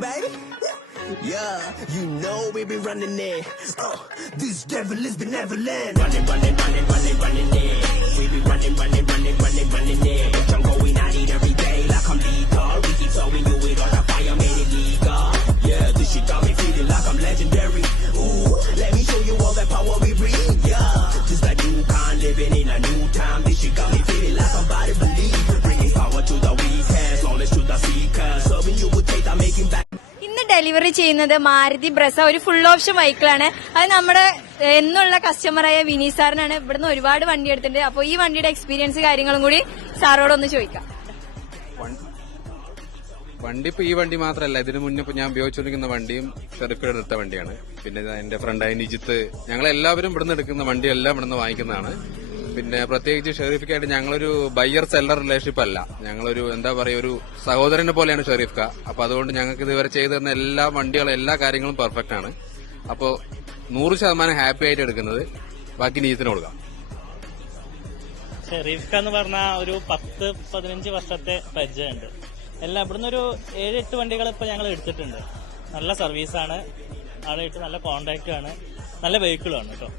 baby. Yeah, you know we be running it. This devil is benevolent. Running it. We be running it. Bitch, I'm going at it every day like I'm legal. We keep telling you we got a fire made it legal. Yeah, this shit got me feeling like I'm legendary. Ooh, let me show you all that power we bring. Yeah, just like you can't living in a new time. This shit got me feeling like I'm about to believe. Bringing power to the weak hands, knowledge to the seekers. Serving you with faith, I'm making back. ഇന്ന് delivery ചെയ്യുന്നത് മാരുതി ബ്രസ, ഒരു full option വെഹിക്കിളാണ്. അത് നമ്മുടെ എന്നുള്ള കസ്റ്റമറായ വിനി സാറിനാണ്. ഇവിടുന്ന് ഒരുപാട് വണ്ടി എടുത്തിട്ടുണ്ട്. അപ്പോൾ ഈ വണ്ടിയുടെ എക്സ്പീരിയൻസ് കാര്യങ്ങളും കൂടി സാറോടൊന്ന് ചോദിക്കാം. വണ്ടി ഇപ്പൊ ഈ വണ്ടി മാത്രമല്ല, ഇതിനു മുന്നേ ഇപ്പൊ ഞാൻ ഉപയോഗിച്ചുകൊണ്ടിരിക്കുന്ന വണ്ടിയും ഷെറിഫിയുടെ എടുത്ത വണ്ടിയാണ്. പിന്നെ എന്റെ ഫ്രണ്ടായ നിജിത്ത്, ഞങ്ങളെല്ലാവരും ഇവിടുന്ന് എടുക്കുന്ന വണ്ടിയെല്ലാം ഇവിടുന്ന് വാങ്ങിക്കുന്നതാണ്. പിന്നെ പ്രത്യേകിച്ച് ഷെറീഫിക്കായിട്ട് ഞങ്ങളൊരു ബയ്യർ സെല്ലർ റിലേഷൻഷിപ്പ് അല്ല, ഞങ്ങളൊരു എന്താ പറയുക, ഒരു സഹോദരനെ പോലെയാണ് ഷെറീഫ്ക. അപ്പൊ അതുകൊണ്ട് ഞങ്ങൾക്ക് ഇതുവരെ ചെയ്തു തരുന്ന എല്ലാ വണ്ടികളും എല്ലാ കാര്യങ്ങളും പെർഫെക്റ്റ് ആണ്. അപ്പോ 100% ഹാപ്പി ആയിട്ട് എടുക്കുന്നത്. ബാക്കി നീജിത്തിന് കൊടുക്കാം. ഷെറീഫ്ക എന്ന് പറഞ്ഞാൽ ഒരു 10-15 വർഷത്തെ പരിചയമുണ്ട്. എല്ലാം ഇവിടുന്ന് ഒരു 7-8 വണ്ടികൾ ഇപ്പൊ ഞങ്ങൾ എടുത്തിട്ടുണ്ട്. നല്ല സർവീസാണ്, ആളായിട്ട് നല്ല കോണ്ടാക്ട് ആണ്, നല്ല വെഹിക്കിളാണ് കേട്ടോ.